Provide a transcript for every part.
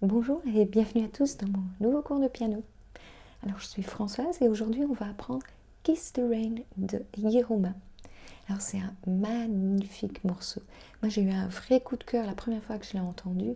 Bonjour et bienvenue à tous dans mon nouveau cours de piano. Alors je suis Françoise et aujourd'hui on va apprendre Kiss the Rain de Yeroma. Alors c'est un magnifique morceau. Moi j'ai eu un vrai coup de cœur la première fois que je l'ai entendu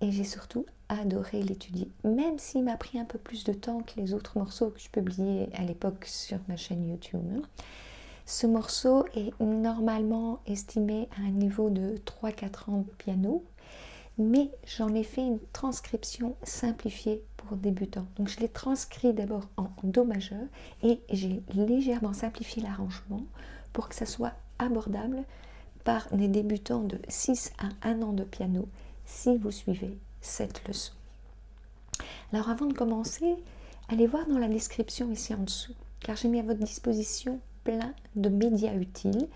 et j'ai surtout adoré l'étudier. Même s'il m'a pris un peu plus de temps que les autres morceaux que je publiais à l'époque sur ma chaîne YouTube. Ce morceau est normalement estimé à un niveau de 3-4 ans de piano. Mais j'en ai fait une transcription simplifiée pour débutants. Donc je l'ai transcrit d'abord en Do majeur et j'ai légèrement simplifié l'arrangement pour que ça soit abordable par des débutants de 6 à 1 an de piano si vous suivez cette leçon. Alors avant de commencer, allez voir dans la description ici en dessous, car j'ai mis à votre disposition plein de médias utiles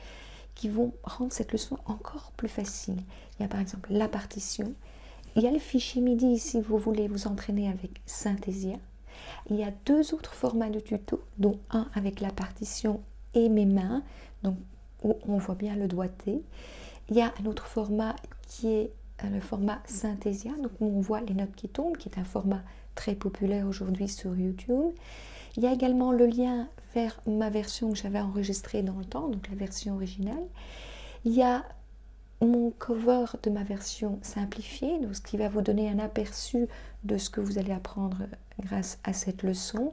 qui vont rendre cette leçon encore plus facile. Il y a par exemple la partition, il y a le fichier MIDI si vous voulez vous entraîner avec Synthesia. Il y a 2 autres formats de tuto, dont un avec la partition et mes mains, donc où on voit bien le doigté. Il y a un autre format qui est le format Synthesia, donc où on voit les notes qui tombent, qui est un format très populaire aujourd'hui sur YouTube. Il y a également le lien vers ma version que j'avais enregistrée dans le temps, donc la version originale. Il y a mon cover de ma version simplifiée, donc ce qui va vous donner un aperçu de ce que vous allez apprendre grâce à cette leçon.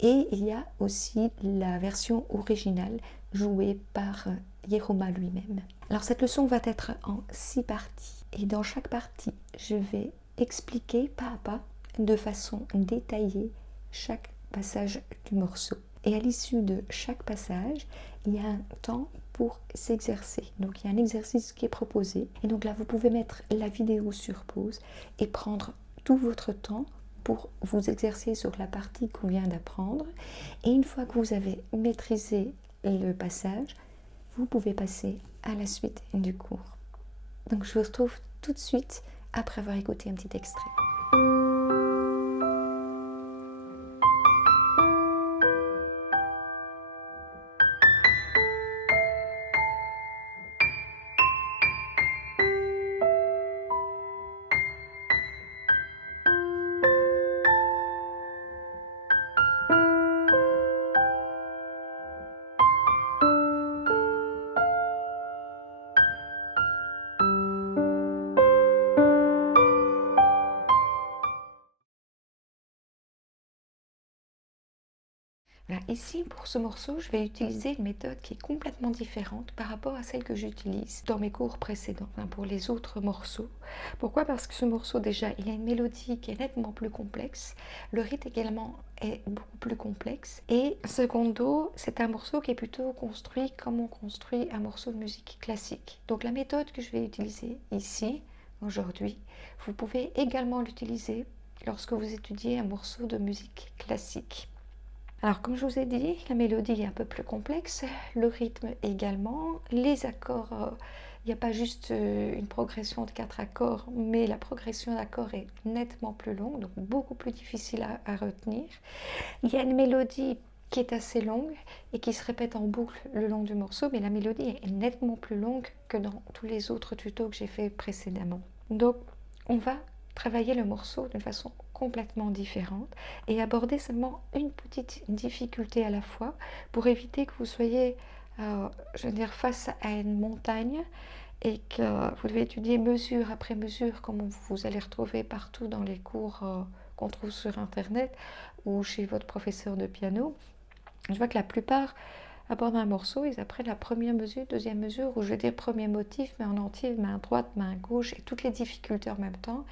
Et il y a aussi la version originale jouée par Yeroma lui-même. Alors cette leçon va être en 6 parties. Et dans chaque partie, je vais expliquer pas à pas, de façon détaillée, chaque passage du morceau. Et à l'issue de chaque passage, il y a un temps pour s'exercer. Donc il y a un exercice qui est proposé. Et donc là, vous pouvez mettre la vidéo sur pause et prendre tout votre temps pour vous exercer sur la partie qu'on vient d'apprendre. Et une fois que vous avez maîtrisé le passage, vous pouvez passer à la suite du cours. Donc je vous retrouve tout de suite après avoir écouté un petit extrait. Voilà, ici, pour ce morceau, je vais utiliser une méthode qui est complètement différente par rapport à celle que j'utilise dans mes cours précédents, pour les autres morceaux. Pourquoi? Parce que ce morceau, déjà, il a une mélodie qui est nettement plus complexe. Le rythme également est beaucoup plus complexe. Et secondo, c'est un morceau qui est plutôt construit comme on construit un morceau de musique classique. Donc la méthode que je vais utiliser ici, aujourd'hui, vous pouvez également l'utiliser lorsque vous étudiez un morceau de musique classique. Alors comme je vous ai dit, la mélodie est un peu plus complexe, le rythme également, les accords, il n'y a pas juste une progression de 4 accords, mais la progression d'accords est nettement plus longue, donc beaucoup plus difficile à retenir. Il y a une mélodie qui est assez longue et qui se répète en boucle le long du morceau, mais la mélodie est nettement plus longue que dans tous les autres tutos que j'ai fait précédemment. Donc on va travailler le morceau d'une façon complètement différente et aborder seulement une petite difficulté à la fois pour éviter que vous soyez je veux dire, face à une montagne et que vous devez étudier mesure après mesure comme vous allez retrouver partout dans les cours qu'on trouve sur internet ou chez votre professeur de piano. Je vois que la plupart abordent un morceau, ils apprennent la première mesure, deuxième mesure, ou je veux dire premier motif, mais en entier, main droite, main gauche, et toutes les difficultés en même temps.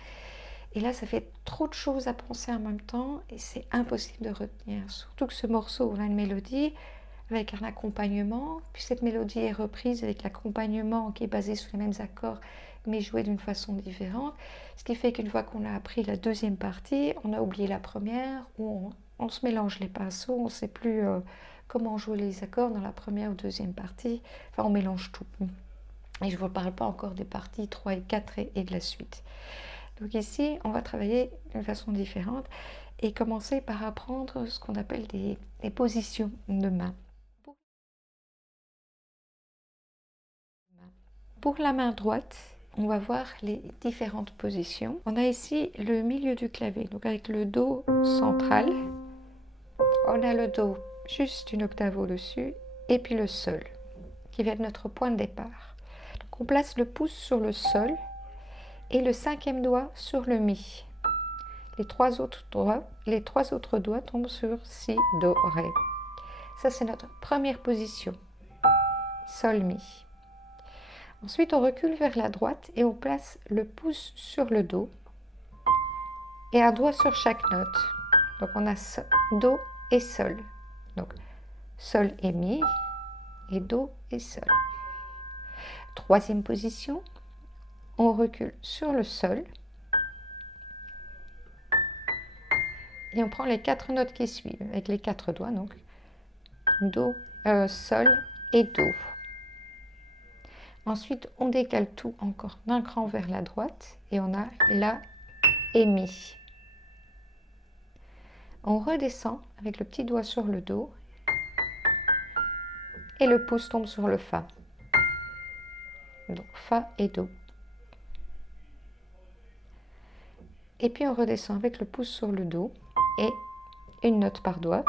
Et là, ça fait trop de choses à penser en même temps et c'est impossible de retenir. Surtout que ce morceau, on a une mélodie avec un accompagnement, puis cette mélodie est reprise avec l'accompagnement qui est basé sur les mêmes accords mais joué d'une façon différente. Ce qui fait qu'une fois qu'on a appris la deuxième partie, on a oublié la première, où on se mélange les pinceaux, on ne sait plus comment jouer les accords dans la première ou deuxième partie. Enfin, on mélange tout. Et je ne vous parle pas encore des parties 3 et 4 et de la suite. Donc ici, on va travailler d'une façon différente et commencer par apprendre ce qu'on appelle des positions de main. Pour la main droite, on va voir les différentes positions. On a ici le milieu du clavier, donc avec le Do central. On a le Do juste une octave au-dessus et puis le Sol qui va être notre point de départ. Donc on place le pouce sur le Sol et le 5e doigt sur le Mi. Les trois autres doigts tombent sur Si, Do, Ré. Ça, c'est notre première position. Sol, Mi. Ensuite, on recule vers la droite et on place le pouce sur le Do et un doigt sur chaque note. Donc, on a Do et Sol. Donc, Sol et Mi et Do et Sol. Troisième position, on recule sur le Sol et on prend les 4 notes qui suivent avec les 4 doigts, donc Do, Sol et Do. Ensuite, on décale tout encore d'un cran vers la droite et on a La et Mi. On redescend avec le petit doigt sur le Do et le pouce tombe sur le Fa. Donc Fa et Do. Et puis on redescend avec le pouce sur le Do et une note par doigt.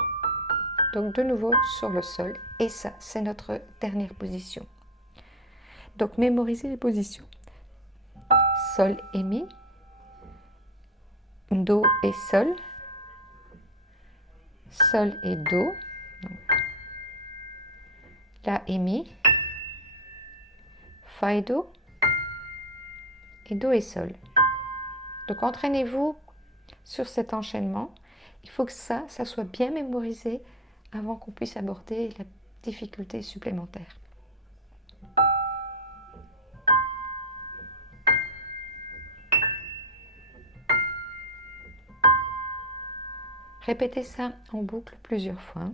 Donc de nouveau sur le Sol. Et ça, c'est notre dernière position. Donc mémorisez les positions. Sol et Mi, Do et Sol, Sol et Do, La et Mi, Fa et Do et Sol. Donc entraînez-vous sur cet enchaînement. Il faut que ça soit bien mémorisé avant qu'on puisse aborder la difficulté supplémentaire. Répétez ça en boucle plusieurs fois.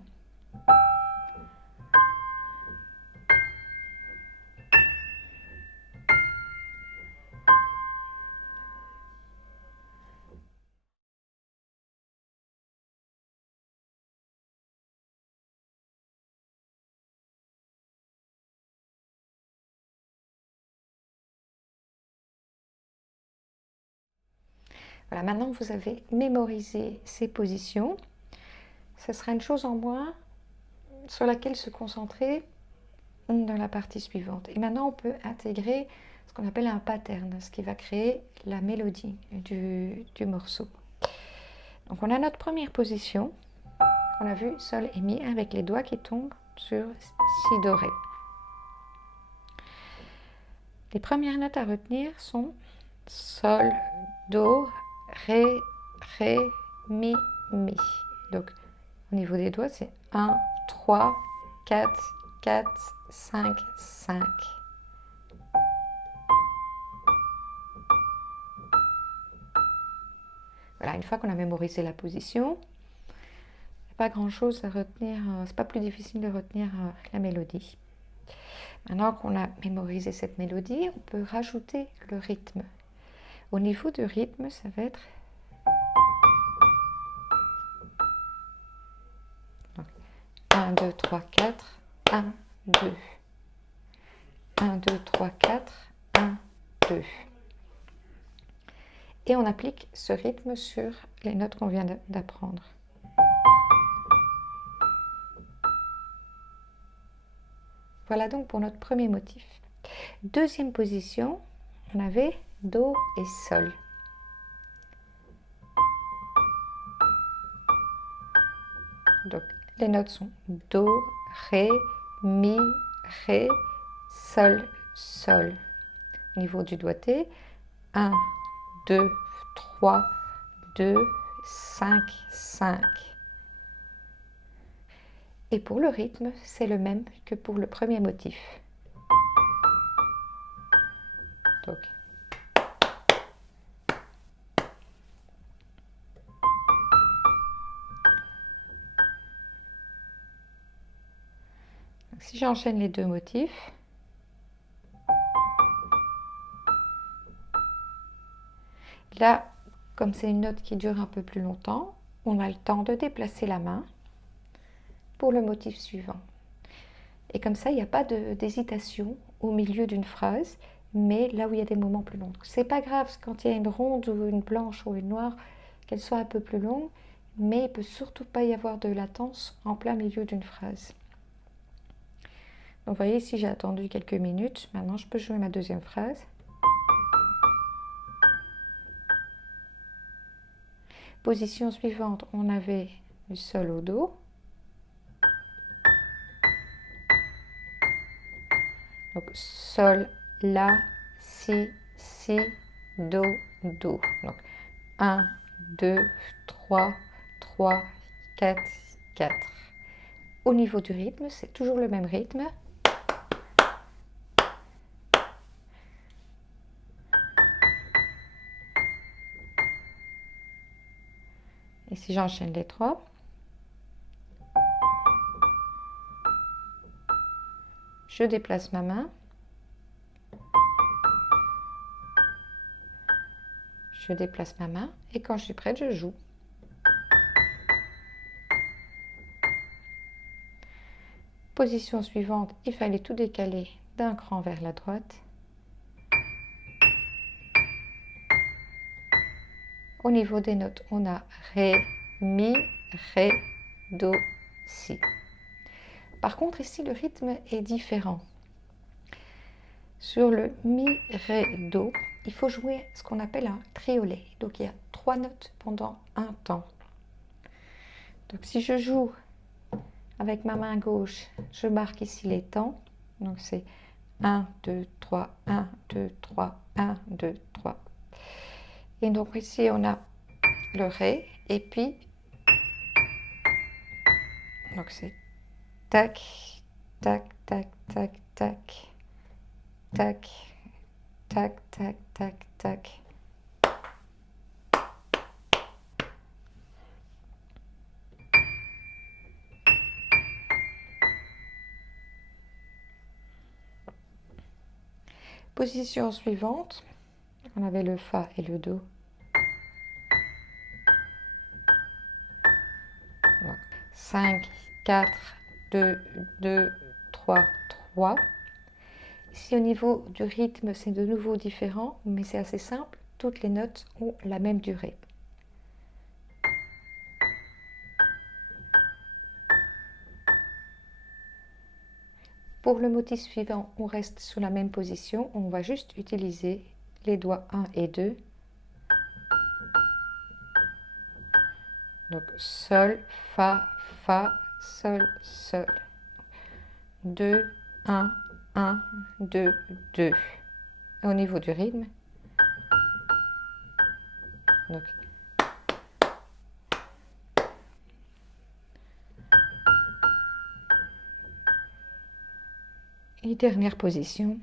Voilà, maintenant vous avez mémorisé ces positions. Ce sera une chose en moins sur laquelle se concentrer dans la partie suivante. Et maintenant, on peut intégrer ce qu'on appelle un pattern, ce qui va créer la mélodie du morceau. Donc, on a notre première position. On a vu Sol et Mi avec les doigts qui tombent sur Si, Do, Ré. Les premières notes à retenir sont Sol, Do, Ré, Ré, Mi, Mi. Donc, au niveau des doigts, c'est 1, 3, 4, 4, 5, 5. Voilà, une fois qu'on a mémorisé la position, il n'y a pas grand-chose à retenir, c'est pas plus difficile de retenir la mélodie. Maintenant qu'on a mémorisé cette mélodie, on peut rajouter le rythme. Au niveau du rythme, ça va être 1, 2, 3, 4, 1, 2. 1, 2, 3, 4, 1, 2. Et on applique ce rythme sur les notes qu'on vient d'apprendre. Voilà donc pour notre premier motif. Deuxième position, on avait Do et Sol. Donc les notes sont Do, Ré, Mi, Ré, Sol, Sol. Au niveau du doigté, 1, 2, 3, 2, 5, 5. Et pour le rythme, c'est le même que pour le premier motif. Donc, si j'enchaîne les deux motifs, là, comme c'est une note qui dure un peu plus longtemps, on a le temps de déplacer la main pour le motif suivant. Et comme ça, il n'y a pas d'hésitation au milieu d'une phrase. mais là où il y a des moments plus longs. C'est pas grave quand il y a une ronde ou une blanche ou une noire, qu'elle soit un peu plus longue, mais il ne peut surtout pas y avoir de latence en plein milieu d'une phrase. Donc vous voyez ici j'ai attendu quelques minutes, maintenant je peux jouer ma deuxième phrase. Position suivante, on avait du sol au do. Donc sol, la, si, do, do. Donc 1, 2, 3, 3, 4, 4. Au niveau du rythme, c'est toujours le même rythme. Et si j'enchaîne les trois, je déplace ma main, je déplace ma main et quand je suis prête, je joue. Position suivante, il fallait tout décaler d'un cran vers la droite. Au niveau des notes, on a Ré, Mi, Ré, Do, Si. Par contre, ici, le rythme est différent. Sur le Mi, Ré, Do, il faut jouer ce qu'on appelle un triolet. Donc, il y a 3 notes pendant un temps. Donc, si je joue avec ma main gauche, je marque ici les temps. Donc, c'est 1, 2, 3, 1, 2, 3, 1, 2, 3. Et donc, ici, on a le Ré. Et puis, donc c'est tac, tac, tac, tac, tac, tac, tac, tac, tac, tac. Position suivante, on avait le Fa et le Do. Donc, 5, 4, 2, 2, 3, 3. Ici, au niveau du rythme, c'est de nouveau différent, mais c'est assez simple. Toutes les notes ont la même durée. Pour le motif suivant, on reste sur la même position. On va juste utiliser les doigts 1 et 2. Donc sol, fa, fa, sol, sol. 2, 1, 1, 2, 2. Et au niveau du rythme, donc et dernière position.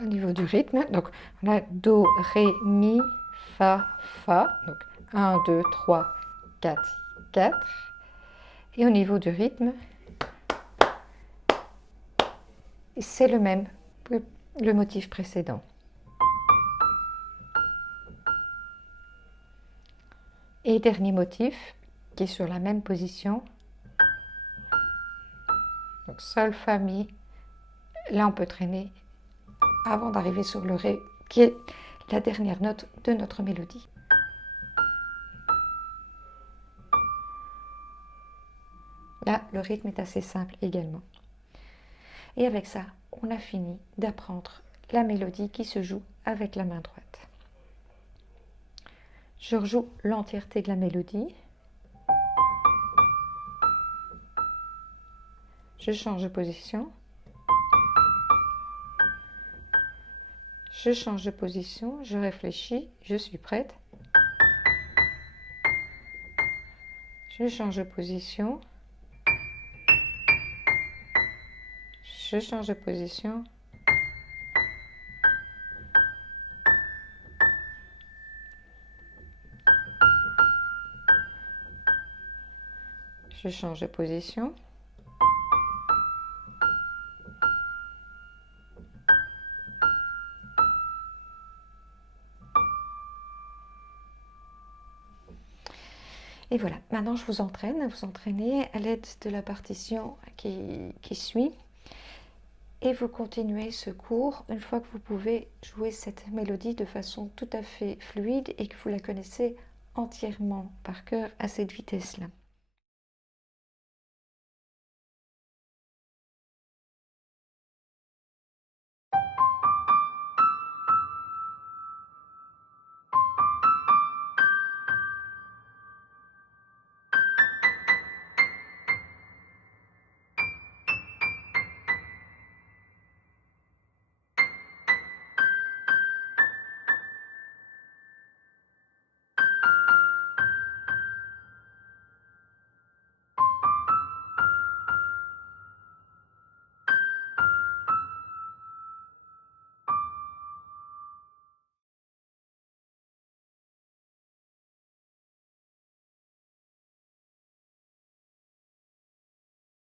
Au niveau du rythme, donc on a Do, Ré, Mi, Fa, Fa. Donc 1, 2, 3, 4, 4. Et au niveau du rythme, c'est le même que le motif précédent. Et dernier motif qui est sur la même position. Donc Sol, Fa, Mi. Là, on peut traîner avant d'arriver sur le Ré, qui est la dernière note de notre mélodie. Là, le rythme est assez simple également. Et avec ça, on a fini d'apprendre la mélodie qui se joue avec la main droite. Je rejoue l'entièreté de la mélodie. Je change de position. Je change de position, je réfléchis, je suis prête. Je change de position. Je change de position. Je change de position. Et voilà, maintenant je vous entraîne à vous entraîner à l'aide de la partition qui suit. Et vous continuez ce cours une fois que vous pouvez jouer cette mélodie de façon tout à fait fluide et que vous la connaissez entièrement par cœur à cette vitesse-là.